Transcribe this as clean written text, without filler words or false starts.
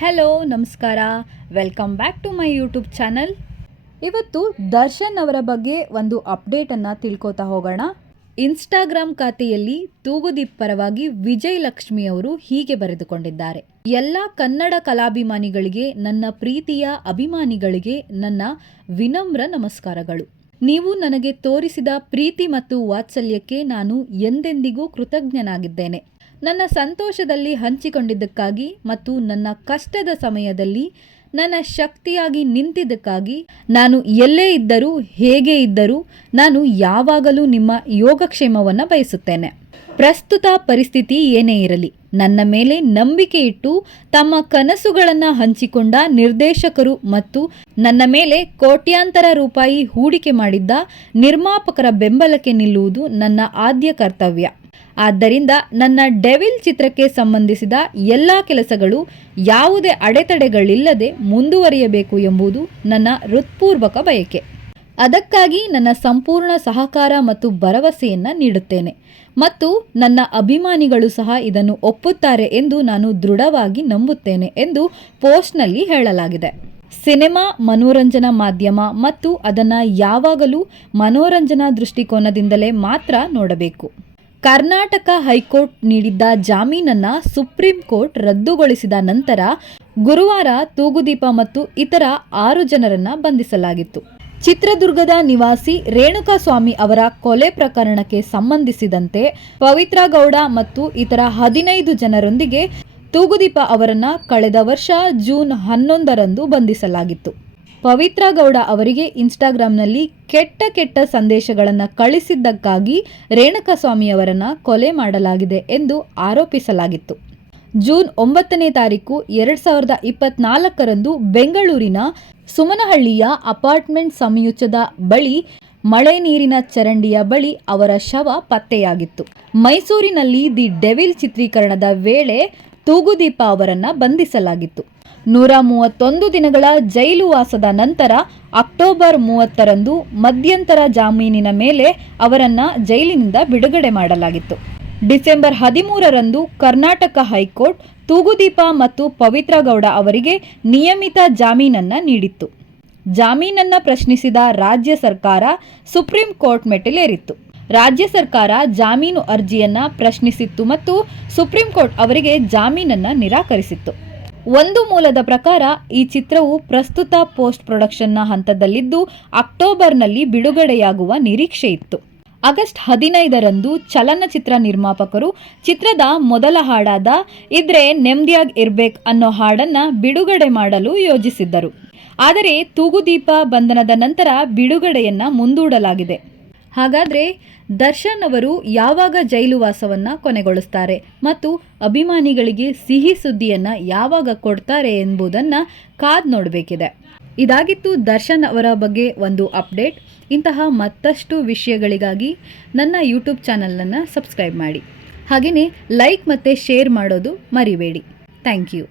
Hello ನಮಸ್ಕಾರ, welcome back to my YouTube channel. ಇವತ್ತು ದರ್ಶನ್ ಅವರ ಬಗ್ಗೆ ಒಂದು ಅಪ್ಡೇಟನ್ನು ತಿಳ್ಕೊತಾ ಹೋಗೋಣ. ಇನ್ಸ್ಟಾಗ್ರಾಮ್ ಖಾತೆಯಲ್ಲಿ ತೂಗುದೀಪ್ ಪರವಾಗಿ ವಿಜಯ್ ಲಕ್ಷ್ಮಿ ಅವರು ಹೀಗೆ ಬರೆದುಕೊಂಡಿದ್ದಾರೆ. ಎಲ್ಲ ಕನ್ನಡ ಕಲಾಭಿಮಾನಿಗಳಿಗೆ, ನನ್ನ ಪ್ರೀತಿಯ ಅಭಿಮಾನಿಗಳಿಗೆ ನನ್ನ ವಿನಮ್ರ ನಮಸ್ಕಾರಗಳು. ನೀವು ನನಗೆ ತೋರಿಸಿದ ಪ್ರೀತಿ ಮತ್ತು ವಾತ್ಸಲ್ಯಕ್ಕೆ ನಾನು ಎಂದೆಂದಿಗೂ ಕೃತಜ್ಞನಾಗಿದ್ದೇನೆ. ನನ್ನ ಸಂತೋಷದಲ್ಲಿ ಹಂಚಿಕೊಂಡಿದ್ದಕ್ಕಾಗಿ ಮತ್ತು ನನ್ನ ಕಷ್ಟದ ಸಮಯದಲ್ಲಿ ನನ್ನ ಶಕ್ತಿಯಾಗಿ ನಿಂತಿದ್ದಕ್ಕಾಗಿ, ನಾನು ಎಲ್ಲೇ ಇದ್ದರೂ ಹೇಗೆ ಇದ್ದರೂ ನಾನು ಯಾವಾಗಲೂ ನಿಮ್ಮ ಯೋಗಕ್ಷೇಮವನ್ನು ಬಯಸುತ್ತೇನೆ. ಪ್ರಸ್ತುತ ಪರಿಸ್ಥಿತಿ ಏನೇ ಇರಲಿ, ನನ್ನ ಮೇಲೆ ನಂಬಿಕೆ ಇಟ್ಟು ತಮ್ಮ ಕನಸುಗಳನ್ನು ಹಂಚಿಕೊಂಡ ನಿರ್ದೇಶಕರು ಮತ್ತು ನನ್ನ ಮೇಲೆ ಕೋಟ್ಯಾಂತರ ರೂಪಾಯಿ ಹೂಡಿಕೆ ಮಾಡಿದ್ದ ನಿರ್ಮಾಪಕರ ಬೆಂಬಲಕ್ಕೆ ನಿಲ್ಲುವುದು ನನ್ನ ಆದ್ಯ ಕರ್ತವ್ಯ. ಆದ್ದರಿಂದ ನನ್ನ ಡೆವಿಲ್ ಚಿತ್ರಕ್ಕೆ ಸಂಬಂಧಿಸಿದ ಎಲ್ಲ ಕೆಲಸಗಳು ಯಾವುದೇ ಅಡೆತಡೆಗಳಿಲ್ಲದೆ ಮುಂದುವರಿಯಬೇಕು ಎಂಬುದು ನನ್ನ ಹೃತ್ಪೂರ್ವಕ ಬಯಕೆ. ಅದಕ್ಕಾಗಿ ನನ್ನ ಸಂಪೂರ್ಣ ಸಹಕಾರ ಮತ್ತು ಭರವಸೆಯನ್ನು ನೀಡುತ್ತೇನೆ ಮತ್ತು ನನ್ನ ಅಭಿಮಾನಿಗಳು ಸಹ ಇದನ್ನು ಒಪ್ಪುತ್ತಾರೆ ಎಂದು ನಾನು ದೃಢವಾಗಿ ನಂಬುತ್ತೇನೆ ಎಂದು ಪೋಸ್ಟ್ನಲ್ಲಿ ಹೇಳಲಾಗಿದೆ. ಸಿನಿಮಾ ಮನೋರಂಜನಾ ಮಾಧ್ಯಮ ಮತ್ತು ಅದನ್ನು ಯಾವಾಗಲೂ ಮನೋರಂಜನಾ ದೃಷ್ಟಿಕೋನದಿಂದಲೇ ಮಾತ್ರ ನೋಡಬೇಕು. ಕರ್ನಾಟಕ ಹೈಕೋರ್ಟ್ ನೀಡಿದ್ದ ಜಾಮೀನನ್ನು ಸುಪ್ರೀಂ ಕೋರ್ಟ್ ರದ್ದುಗೊಳಿಸಿದ ನಂತರ ಗುರುವಾರ ತೂಗುದೀಪ ಮತ್ತು ಇತರ 6 ಜನರನ್ನು ಬಂಧಿಸಲಾಗಿತ್ತು. ಚಿತ್ರದುರ್ಗದ ನಿವಾಸಿ ರೇಣುಕಾಸ್ವಾಮಿ ಅವರ ಕೊಲೆ ಪ್ರಕರಣಕ್ಕೆ ಸಂಬಂಧಿಸಿದಂತೆ ಪವಿತ್ರ ಗೌಡ ಮತ್ತು ಇತರ 15 ಜನರೊಂದಿಗೆ ತೂಗುದೀಪ ಅವರನ್ನು ಕಳೆದ ವರ್ಷ ಜೂನ್ 11ರಂದು ಬಂಧಿಸಲಾಗಿತ್ತು. ಪವಿತ್ರ ಗೌಡ ಅವರಿಗೆ ಇನ್ಸ್ಟಾಗ್ರಾಂನಲ್ಲಿ ಕೆಟ್ಟ ಸಂದೇಶಗಳನ್ನು ಕಳಿಸಿದ್ದಕ್ಕಾಗಿ ರೇಣುಕಾಸ್ವಾಮಿಯವರನ್ನು ಕೊಲೆ ಮಾಡಲಾಗಿದೆ ಎಂದು ಆರೋಪಿಸಲಾಗಿತ್ತು. ಜೂನ್ 9ನೇ ತಾರೀಕು 2024ರಂದು ಬೆಂಗಳೂರಿನ ಸುಮನಹಳ್ಳಿಯ ಅಪಾರ್ಟ್ಮೆಂಟ್ ಸಮುಚ್ಚಯದ ಬಳಿ ಮಳೆ ನೀರಿನ ಚರಂಡಿಯ ಬಳಿ ಅವರ ಶವ ಪತ್ತೆಯಾಗಿತ್ತು. ಮೈಸೂರಿನಲ್ಲಿ ದಿ ಡೆವಿಲ್ ಚಿತ್ರೀಕರಣದ ವೇಳೆ ತೂಗುದೀಪ ಅವರನ್ನು ಬಂಧಿಸಲಾಗಿತ್ತು. 131 ದಿನಗಳ ಜೈಲು ವಾಸದ ನಂತರ ಅಕ್ಟೋಬರ್ 30ರಂದು ಮಧ್ಯಂತರ ಜಾಮೀನಿನ ಮೇಲೆ ಅವರನ್ನು ಜೈಲಿನಿಂದ ಬಿಡುಗಡೆ ಮಾಡಲಾಗಿತ್ತು. ಡಿಸೆಂಬರ್ 13ರಂದು ಕರ್ನಾಟಕ ಹೈಕೋರ್ಟ್ ತೂಗುದೀಪ ಮತ್ತು ಪವಿತ್ರ ಗೌಡ ಅವರಿಗೆ ನಿಯಮಿತ ಜಾಮೀನನ್ನು ನೀಡಿತ್ತು. ಜಾಮೀನನ್ನು ಪ್ರಶ್ನಿಸಿದ ರಾಜ್ಯ ಸರ್ಕಾರ ಸುಪ್ರೀಂ ಕೋರ್ಟ್ ಮೆಟ್ಟಿಲೇರಿತ್ತು. ರಾಜ್ಯ ಸರ್ಕಾರ ಜಾಮೀನು ಅರ್ಜಿಯನ್ನು ಪ್ರಶ್ನಿಸಿತ್ತು ಮತ್ತು ಸುಪ್ರೀಂ ಕೋರ್ಟ್ ಅವರಿಗೆ ಜಾಮೀನನ್ನು ನಿರಾಕರಿಸಿತ್ತು. ಒಂದು ಮೂಲದ ಪ್ರಕಾರ ಈ ಚಿತ್ರವು ಪ್ರಸ್ತುತ ಪೋಸ್ಟ್ ಪ್ರೊಡಕ್ಷನ್ನ ಹಂತದಲ್ಲಿದ್ದು ಅಕ್ಟೋಬರ್ನಲ್ಲಿ ಬಿಡುಗಡೆಯಾಗುವ ನಿರೀಕ್ಷೆ ಇತ್ತು. ಆಗಸ್ಟ್ 15ರಂದು ಚಲನಚಿತ್ರ ನಿರ್ಮಾಪಕರು ಚಿತ್ರದ ಮೊದಲ ಹಾಡಾದ ಇದ್ರೆ ನೆಮ್ಮದಿಯಾಗಿ ಇರ್ಬೇಕು ಅನ್ನೋ ಹಾಡನ್ನು ಬಿಡುಗಡೆ ಮಾಡಲು ಯೋಜಿಸಿದ್ದರು. ಆದರೆ ತೂಗುದೀಪ ಬಂಧನದ ನಂತರ ಬಿಡುಗಡೆಯನ್ನು ಮುಂದೂಡಲಾಗಿದೆ. ಹಾಗಾದರೆ ದರ್ಶನ್ ಅವರು ಯಾವಾಗ ಜೈಲು ವಾಸವನ್ನು ಕೊನೆಗೊಳಿಸ್ತಾರೆ ಮತ್ತು ಅಭಿಮಾನಿಗಳಿಗೆ ಸಿಹಿ ಸುದ್ದಿಯನ್ನು ಯಾವಾಗ ಕೊಡ್ತಾರೆ ಎಂಬುದನ್ನು ಕಾದು ನೋಡಬೇಕಿದೆ. ಇದಾಗಿತ್ತು ದರ್ಶನ್ ಅವರ ಬಗ್ಗೆ ಒಂದು ಅಪ್ಡೇಟ್. ಇಂತಹ ಮತ್ತಷ್ಟು ವಿಷಯಗಳಿಗಾಗಿ ನನ್ನ ಯೂಟ್ಯೂಬ್ ಚಾನಲನ್ನು ಸಬ್ಸ್ಕ್ರೈಬ್ ಮಾಡಿ. ಹಾಗೆಯೇ ಲೈಕ್ ಮತ್ತು ಶೇರ್ ಮಾಡೋದು ಮರಿಬೇಡಿ. Thank you.